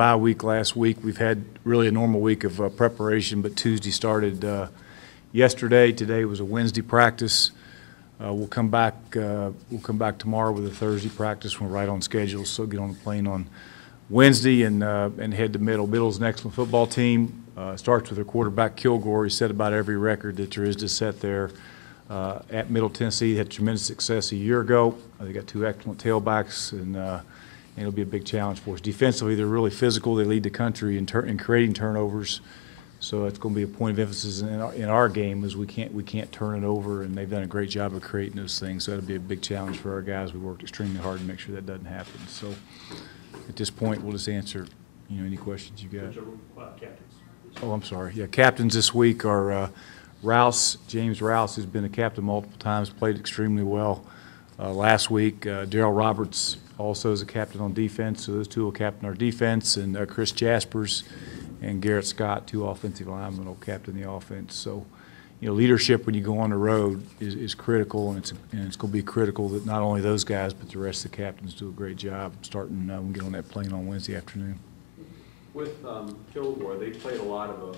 bye week last week. We've had really a normal week of preparation, but Tuesday started yesterday. Today was a Wednesday practice. We'll come back tomorrow with a Thursday practice. We're right on schedule, so get on the plane on Wednesday and head to Middle. Middle's an excellent football team. Starts with their quarterback Kilgore. He set about every record that there is to set there. At Middle Tennessee, had tremendous success a year ago. They got two excellent tailbacks, and it'll be a big challenge for us. Defensively, they're really physical. They lead the country in creating turnovers, so it's going to be a point of emphasis in our game, is we can't turn it over, and they've done a great job of creating those things. So that'll be a big challenge for our guys. We worked extremely hard to make sure that doesn't happen. So at this point, we'll just answer any questions you got. Captains. Oh, I'm sorry. Yeah, captains this week are James Rouse, who's been a captain multiple times, played extremely well last week. Darrell Roberts also is a captain on defense, so those two will captain our defense, and Chris Jaspers and Garrett Scott, two offensive linemen, will captain the offense. So, leadership when you go on the road is critical, and it's going to be critical that not only those guys but the rest of the captains do a great job starting when we get on that plane on Wednesday afternoon. With Kilgore, they played a lot of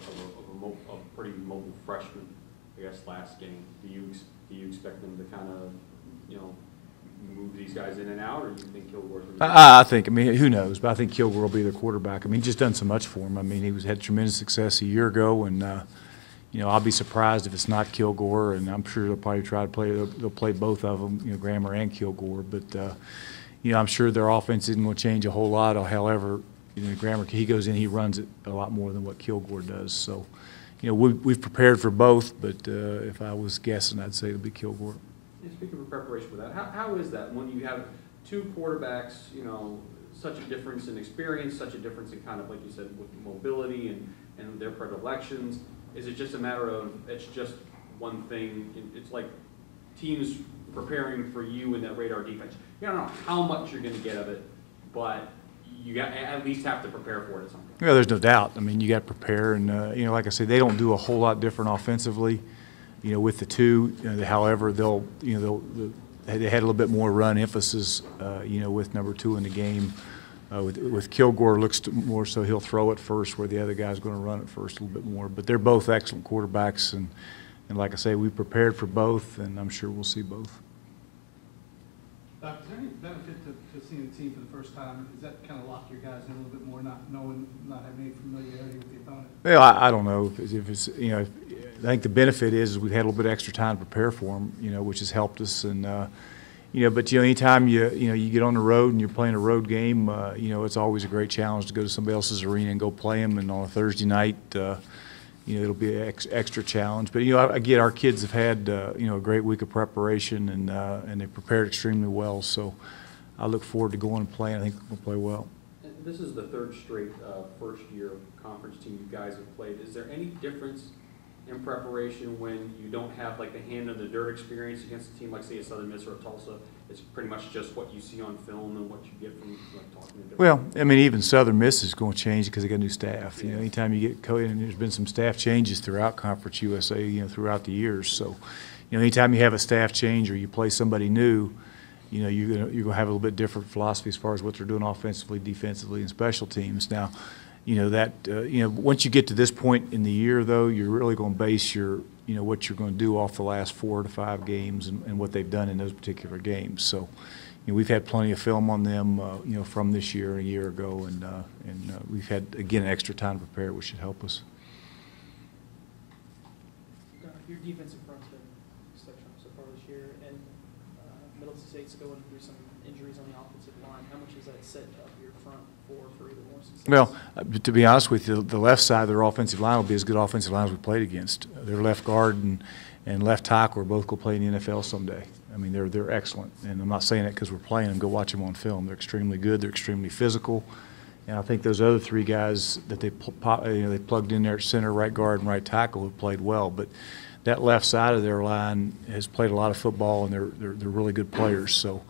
a pretty mobile freshman, I guess, last game. Do you expect them to kind of, move these guys in and out, or do you think Kilgore's going to? I think, who knows? But I think Kilgore will be their quarterback. He's just done so much for him. He had tremendous success a year ago, and I'll be surprised if it's not Kilgore, and I'm sure they'll probably try to play. They'll play both of them, Grammer and Kilgore. But I'm sure their offense isn't going to change a whole lot. However, Grammer, he goes in, he runs it a lot more than what Kilgore does. So, we've prepared for both, but if I was guessing, I'd say it'll be Kilgore. And speaking of preparation for that, how is that when you have two quarterbacks, such a difference in experience, such a difference in kind of, like you said, with mobility and their predilections? Is it just a matter of it's just one thing? It's like teams preparing for you in that radar defense. You don't know how much you're going to get of it, but you at least have to prepare for it at some point. Yeah, there's no doubt. You got to prepare, and like I said, they don't do a whole lot different offensively. With the two, however, they had a little bit more run emphasis, with number two in the game. With Kilgore, looks more so he'll throw it first, where the other guy's going to run it first a little bit more. But they're both excellent quarterbacks, and like I say, we prepared for both, and I'm sure we'll see both. Is there any benefit to seeing the team for the first time? Does that kind of lock your guys in a little bit more, not having any familiarity with the opponent? Well, I don't know if it's I think the benefit is we've had a little bit of extra time to prepare for them, which has helped us. And but anytime you get on the road and you're playing a road game, it's always a great challenge to go to somebody else's arena and go play them. And on a Thursday night, it'll be an extra challenge. But again, our kids have had a great week of preparation, and they prepared extremely well. So I look forward to going and playing. I think we'll play well. And this is the third straight first-year conference team you guys have played. Is there any difference in preparation when you don't have like the hand in the dirt experience against a team like, say, a Southern Miss or a Tulsa? It's pretty much just what you see on film and what you get from talking to different. Well, even Southern Miss is going to change because they got new staff. Anytime you get and there's been some staff changes throughout Conference USA, throughout the years. So, anytime you have a staff change or you play somebody new, you're going to have a little bit different philosophy as far as what they're doing offensively, defensively, and special teams. Now, once you get to this point in the year, though, you're really going to base your, what you're going to do off the last 4 to 5 games and what they've done in those particular games. So, we've had plenty of film on them, from this year and a year ago, and we've had, again, extra time to prepare, which should help us. Your defensive front's been exceptional so far this year, and Middle State's going through some injuries on the offensive line. How much does that set up your front for either more success? Well, to be honest with you, the left side of their offensive line will be as good offensive line as we played against. Their left guard and left tackle are both going to play in the NFL someday. They're excellent, and I'm not saying that because we're playing them. Go watch them on film. They're extremely good. They're extremely physical, and I think those other 3 guys that they plugged in there at center, right guard, and right tackle have played well. But that left side of their line has played a lot of football, and they're really good players. So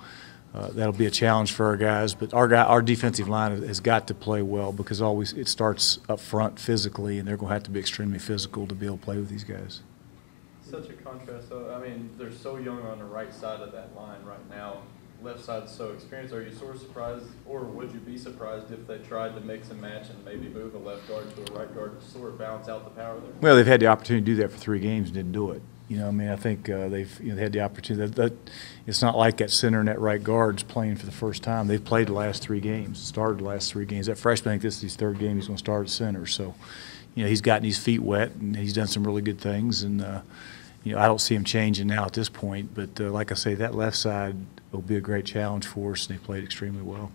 that'll be a challenge for our guys. But our defensive line has got to play well because it starts up front physically, and they're going to have to be extremely physical to be able to play with these guys. Such a contrast. So, they're so young on the right side of that line right now. left side's so experienced, are you sort of surprised, or would you be surprised if they tried to mix and match and maybe move a left guard to a right guard to sort of balance out the power there? Well, they've had the opportunity to do that for 3 games and didn't do it. You know, I mean, I think they've had the opportunity. It's not like that center and that right guard's playing for the first time. They've played the last 3 games, started the last 3 games. That freshman, I think this is his 3rd game he's going to start at center. So, you know, he's gotten his feet wet and he's done some really good things. And, you know, I don't see him changing now at this point. But like I say, that left side will be a great challenge for us, and they played extremely well.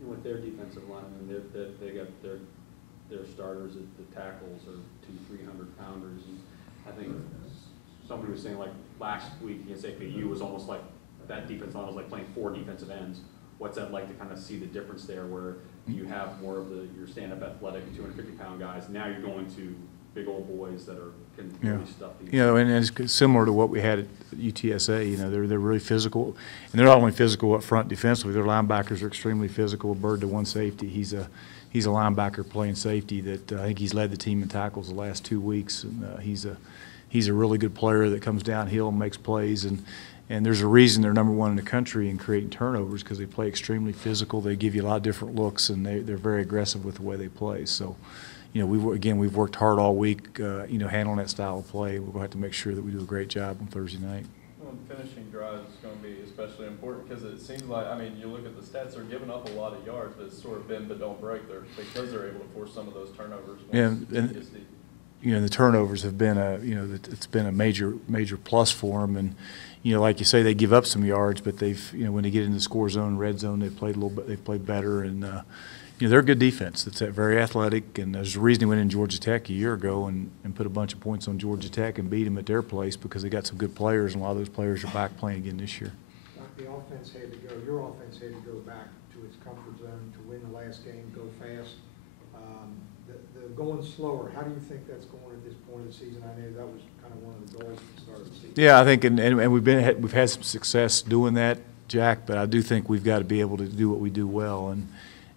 And with their defensive line, I mean, they got their starters at the tackles are 200-300-pounders, and I think somebody was saying like last week against APU was almost like that defense line was like playing 4 defensive ends. What's that like to kind of see the difference there, where you have more of your stand-up athletic 250-pound guys? Now you're going to big old boys that can really stuff these. You know, and it's similar to what we had at UTSA. You know, they're really physical, and they're not only physical up front defensively. Their linebackers are extremely physical. Bird to one safety. He's a linebacker playing safety that I think he's led the team in tackles the last 2 weeks, and he's a really good player that comes downhill and makes plays. And there's a reason they're #1 in the country in creating turnovers, because they play extremely physical. They give you a lot of different looks, and they're very aggressive with the way they play. So, you know, we've worked hard all week, you know, handling that style of play. We're going to have to make sure that we do a great job on Thursday night. Well, finishing drives is going to be especially important, because it seems like, I mean, you look at the stats, they're giving up a lot of yards, but it's sort of bend but don't break there, because they're able to force some of those turnovers. And you know, the turnovers have been it's been a major plus for them. And, you know, like you say, they give up some yards, but they've, you know, when they get into the score zone, red zone, they've played a little bit, they've played better. And, you know, they're a good defense. It's very athletic, and there's a reason they went in Georgia Tech a year ago and put a bunch of points on Georgia Tech and beat them at their place, because they got some good players, and a lot of those players are back playing again this year. The offense had to go, your offense had to go back to its comfort zone to win the last game, go fast. The going slower, how do you think that's going at this point of the season? I know that was kind of one of the goals at the start of the season. Yeah, I think, and we've had some success doing that, Jack. But I do think we've got to be able to do what we do well, and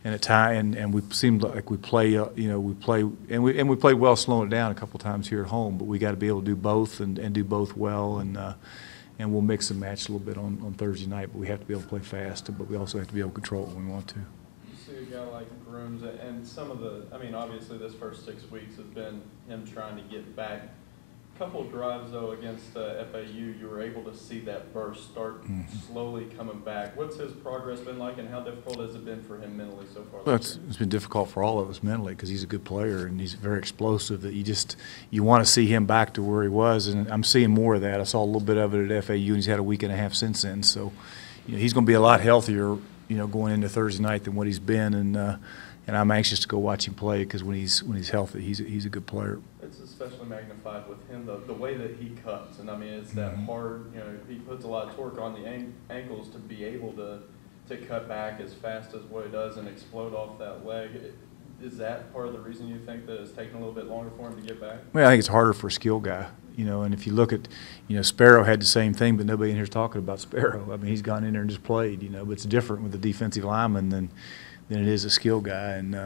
at time, and we seem like we play, you know, we played well slowing it down a couple times here at home. But we got to be able to do both and do both well, and we'll mix and match a little bit on Thursday night. But we have to be able to play fast, but we also have to be able to control it when we want to. You see a guy like Grooms, and some of the, I mean, obviously this first 6 weeks has been him trying to get back. A couple of drives, though, against FAU, you were able to see that burst start slowly coming back. What's his progress been like, and how difficult has it been for him mentally so far? Well, it's been difficult for all of us mentally, because he's a good player and he's very explosive. That you want to see him back to where he was, and I'm seeing more of that. I saw a little bit of it at FAU, and he's had a week and a half since then. So, you know, he's going to be a lot healthier, you know, going into Thursday night than what he's been, and I'm anxious to go watch him play, because when he's healthy, he's a good player. It's especially magnified with him, the way that he cuts, and I mean, it's that hard, you know, he puts a lot of torque on the ankles to be able to cut back as fast as what he does and explode off that leg. Is that part of the reason you think that it's taking a little bit longer for him to get back? Well, I think it's harder for a skill guy, you know, and if you look at, you know, Sparrow had the same thing, but nobody in here is talking about Sparrow. I mean, he's gone in there and just played, you know, but it's different with the defensive lineman than it is a skill guy. And,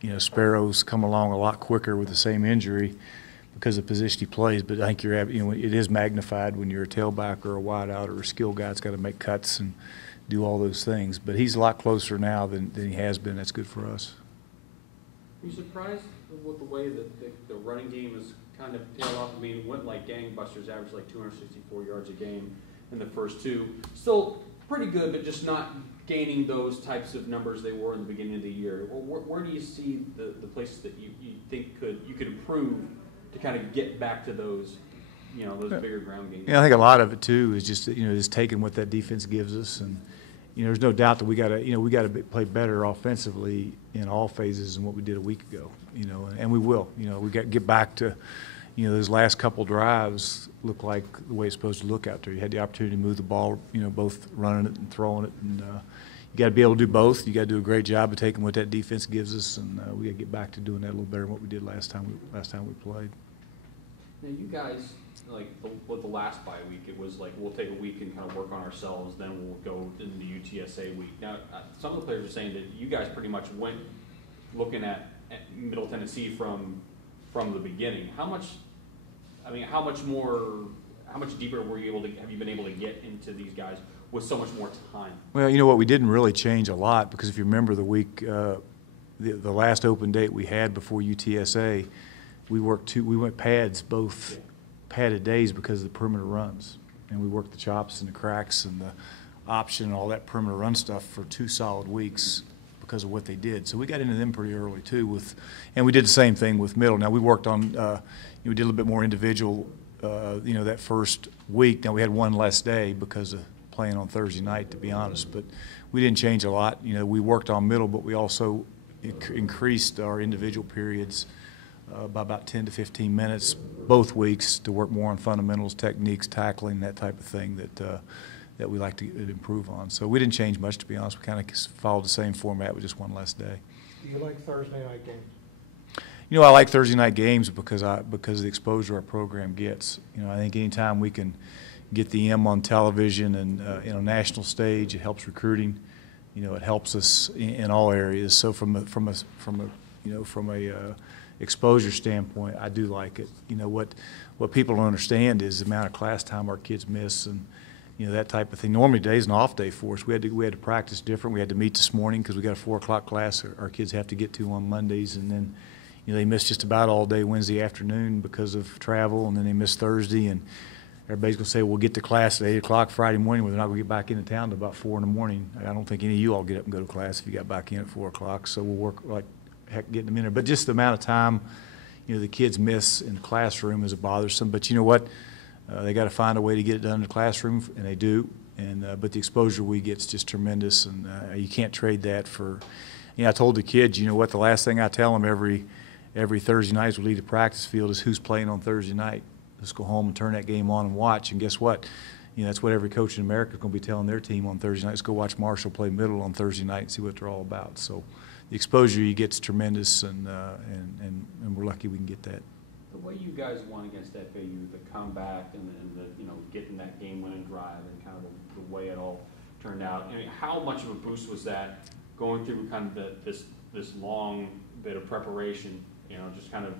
you know, Sparrow's come along a lot quicker with the same injury because of the position he plays. But I think you know, it is magnified when you're a tailback or a wideout or a skill guy that's got to make cuts and do all those things. But he's a lot closer now than he has been. That's good for us. Are you surprised with the way that the running game has kind of tailed off? I mean, it went like gangbusters, averaged like 264 yards a game in the first 2. Still pretty good, but just not gaining those types of numbers they were in the beginning of the year. Where do you see the places that you think you could improve to kind of get back to those, you know, those bigger ground games? Yeah, I think a lot of it too is just, you know, just taking what that defense gives us, and you know, there's no doubt that we got to play better offensively in all phases than what we did a week ago. You know, and we will. You know, we got to get back to, you know, those last couple drives look like the way it's supposed to look out there. You had the opportunity to move the ball, you know, both running it and throwing it, and you got to be able to do both. You got to do a great job of taking what that defense gives us, and we got to get back to doing that a little better than what we did last time we played. Now, you guys, like with the last bye week, it was like we'll take a week and kind of work on ourselves, then we'll go into the UTSA week. Now, some of the players are saying that you guys pretty much went looking at Middle Tennessee from the beginning. How much deeper have you been able to get into these guys with so much more time? Well, you know what, we didn't really change a lot, because if you remember the week, the last open date we had before UTSA, we went pads, both padded days because of the perimeter runs. And we worked the chops and the cracks and the option and all that perimeter run stuff for 2 solid weeks because of what they did. So we got into them pretty early too and we did the same thing with middle. Now we worked on, we did a little bit more individual, that first week. Now we had one less day because of playing on Thursday night, to be honest, but we didn't change a lot. We worked on middle, but we also increased our individual periods by about 10 to 15 minutes both weeks to work more on fundamentals, techniques, tackling, that type of thing that we like to improve on. So we didn't change much, to be honest. We kind of followed the same format with just one less day. Do you like Thursday night games? I like Thursday night games because of the exposure our program gets. I think anytime we can get the M on television and national stage, it helps recruiting. It helps us in all areas. So from a exposure standpoint, I do like it. What people don't understand is the amount of class time our kids miss, and that type of thing. Normally today's an off day for us. We had to practice different. We had to meet this morning because we got a 4 o'clock class our kids have to get to on Mondays, and then they miss just about all day Wednesday afternoon because of travel, and then they miss Thursday, and everybody's going to say, we'll get to class at 8 o'clock Friday morning, but they're not going to get back into town until about 4 in the morning. I don't think any of you all get up and go to class if you got back in at 4 o'clock, so we'll work like heck getting them in there. But just the amount of time the kids miss in the classroom is bothersome. But you know what? They got to find a way to get it done in the classroom, and they do. But the exposure we get is just tremendous, and you can't trade that for. I told the kids, what? The last thing I tell them every Thursday night as we leave the practice field is who's playing on Thursday night. Let's go home and turn that game on and watch. And guess what? That's what every coach in America is going to be telling their team on Thursday night. Let's go watch Marshall play middle on Thursday night and see what they're all about. So the exposure you get is tremendous, and we're lucky we can get that. The way you guys won against FAU, the comeback and the getting that game-winning drive, and kind of the way it all turned out. How much of a boost was that going through kind of this long bit of preparation? Just kind of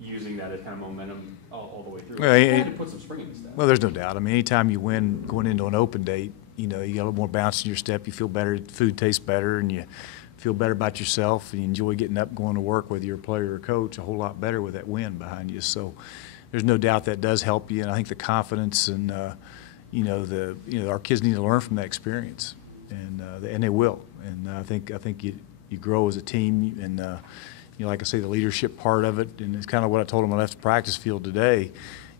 using that as kind of momentum all the way through. Well, you had to put some spring in the step. Well, there's no doubt. Anytime you win going into an open date, you got a little more bounce in your step. You feel better. Food tastes better, and you feel better about yourself, and you enjoy getting up and going to work, whether you're a player or a coach, a whole lot better with that win behind you. So there's no doubt that does help you, and I think the confidence and our kids need to learn from that experience, and they will. And I think you grow as a team, and like I say, the leadership part of it, and it's kind of what I told them when I left the practice field today.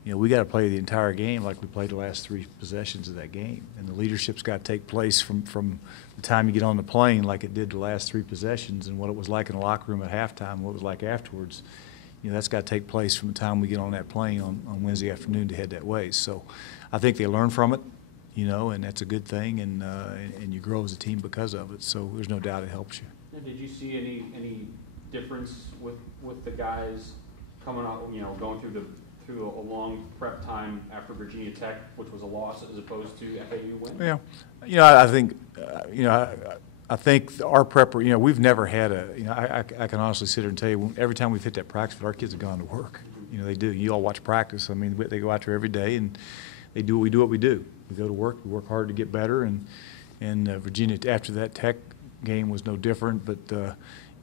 We got to play the entire game like we played the last 3 possessions of that game, and the leadership's got to take place from the time you get on the plane, like it did the last 3 possessions, and what it was like in the locker room at halftime, and what it was like afterwards. That's got to take place from the time we get on that plane on Wednesday afternoon to head that way. So I think they learn from it, and that's a good thing, and you grow as a team because of it. So there's no doubt it helps you. And did you see any difference with the guys coming out, going through a long prep time after Virginia Tech, which was a loss, as opposed to FAU win? Yeah, I think our prep, we've never had I can honestly sit here and tell you, every time we've hit that practice field, our kids have gone to work. They do. You all watch practice. They go out there every day, and we do what we do. We go to work. We work hard to get better, and Virginia, after that Tech game, was no different, but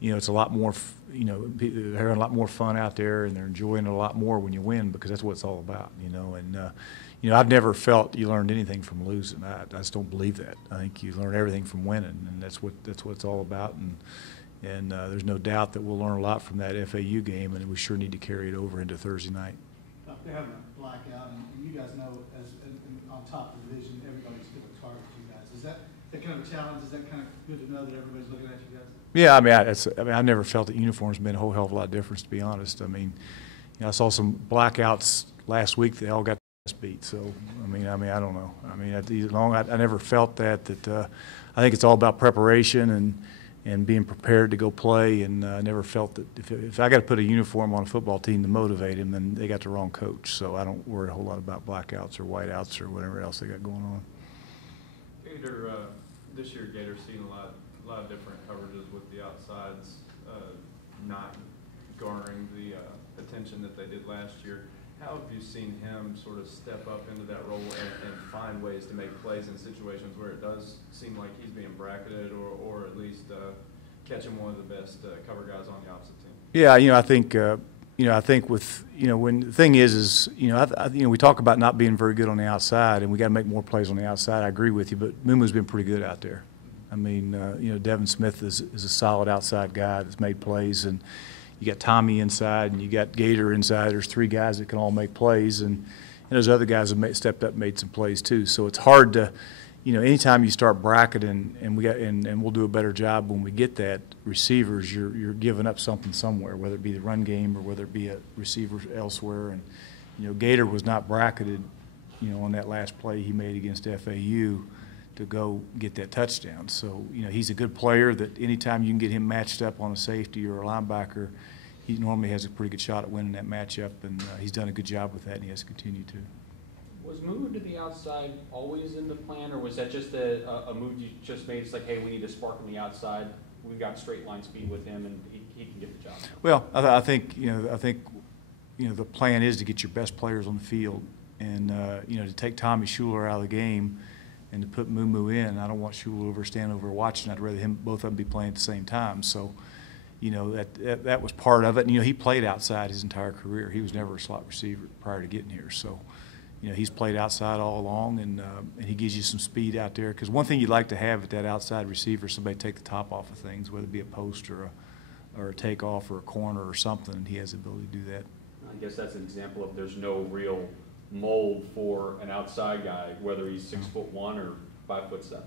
it's a lot more, they're having a lot more fun out there, and they're enjoying it a lot more when you win, because that's what it's all about, and I've never felt you learned anything from losing. I just don't believe that. I think you learn everything from winning, and that's what it's all about, and there's no doubt that we'll learn a lot from that FAU game, and we sure need to carry it over into Thursday night. They're having a blackout, and you guys know, on top of the division, everybody's going to target you guys. Is that kind of a challenge? Is that kind of good to know that everybody's looking at you guys? Yeah, I never felt that uniforms been a whole hell of a lot different, to be honest. I saw some blackouts last week that all got beat. So I don't know. I never felt that. I think it's all about preparation and being prepared to go play. And I never felt that if I got to put a uniform on a football team to motivate them, then they got the wrong coach. So I don't worry a whole lot about blackouts or whiteouts or whatever else they got going on. Gator, this year Gator's seen a lot of different coverages with the outsides not garnering the attention that they did last year. how have you seen him sort of step up into that role and find ways to make plays in situations where it does seem like he's being bracketed or at least catching one of the best cover guys on the opposite team? Yeah, I think with, when the thing is, we talk about not being very good on the outside, and we got to make more plays on the outside. I agree with you, but Mumu's been pretty good out there. I mean, Devin Smith is a solid outside guy that's made plays, and you got Tommy inside, and you got Gator inside. There's three guys that can all make plays, and those other guys have stepped up and made some plays too. So it's hard to, anytime you start bracketing, and we'll do a better job when we get that receivers, you're giving up something somewhere, whether it be the run game or whether it be a receiver elsewhere. And Gator was not bracketed, on that last play he made against FAU to go get that touchdown. So he's a good player that anytime you can get him matched up on a safety or a linebacker, he normally has a pretty good shot at winning that matchup, and he's done a good job with that, and he has to continue to. Was moving to the outside always in the plan, or was that just a move you just made? It's like, hey, we need a spark on the outside. We've got straight line speed with him, and he can get the job done. Well, I think the plan is to get your best players on the field, and to take Tommy Schuler out of the game and to put Mumu in. I don't want Schuler standing over watching. I'd rather both of them be playing at the same time. So, that was part of it. And he played outside his entire career. He was never a slot receiver prior to getting here. So, he's played outside all along, and he gives you some speed out there. Because one thing you'd like to have at that outside receiver, somebody take the top off of things, whether it be a post or a takeoff or a corner or something, and he has the ability to do that. I guess that's an example of there's no real mold for an outside guy, whether he's 6'1" or 5'7".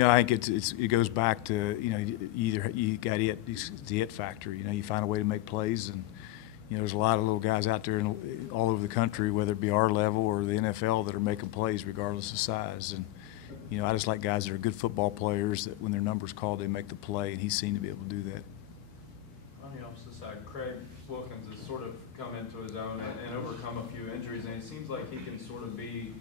I think it goes back to you got it's the it factor. You find a way to make plays, and there's a lot of little guys out there all over the country, whether it be our level or the NFL, that are making plays regardless of size. And I just like guys that are good football players that when their number's called, they make the play, and he seemed to be able to do that. On the opposite side, Craig Wilkins has sort of come into his own and overcome a few injuries, and it seems like he can sort of be,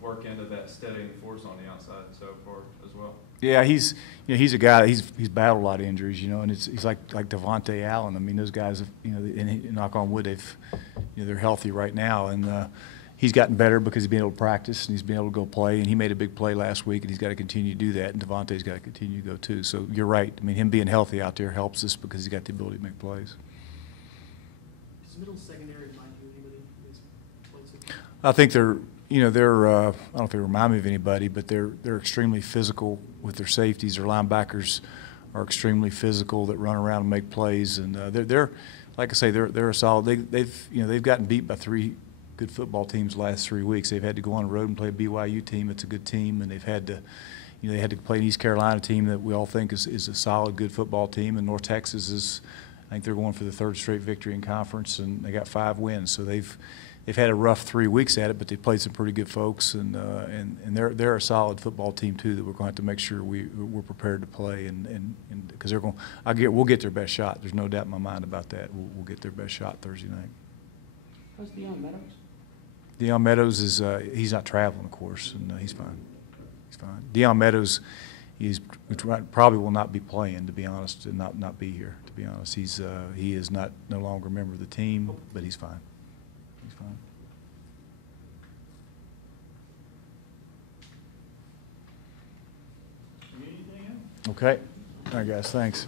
work into that steadying force on the outside so far as well. Yeah, he's a guy. He's battled a lot of injuries, and he's like Devontae Allen. I mean, those guys have, and knock on wood, they're healthy right now, and he's gotten better because he's been able to practice and he's been able to go play. And he made a big play last week, and he's got to continue to do that. And Devontae's got to continue to go too. So you're right. I mean, him being healthy out there helps us because he's got the ability to make plays. Does middle secondary remind you of anybody who's played so far? I think they're. I don't know if they remind me of anybody, but they're extremely physical with their safeties. Their linebackers are extremely physical that run around and make plays, and they're like I say, they're a solid. They've gotten beat by three good football teams the last 3 weeks. They've had to go on the road and play a BYU team. It's a good team, and they've had to. They had to play an East Carolina team that we all think is a solid, good football team, and North Texas is. I think they're going for the third straight victory in conference, and they got 5 wins. So they've had a rough 3 weeks at it, but they played some pretty good folks, and they're a solid football team too that we're going to have to make sure we're prepared to play, and because we'll get their best shot. There's no doubt in my mind about that. We'll get their best shot Thursday night. How's Deion Meadows? Deion Meadows is he's not traveling, of course, and he's fine. He's fine. Deion Meadows, probably will not be playing, to be honest, and not be here. To be honest, he is no longer a member of the team, but he's fine. He's fine. Anything else? Okay. All right, guys. Thanks.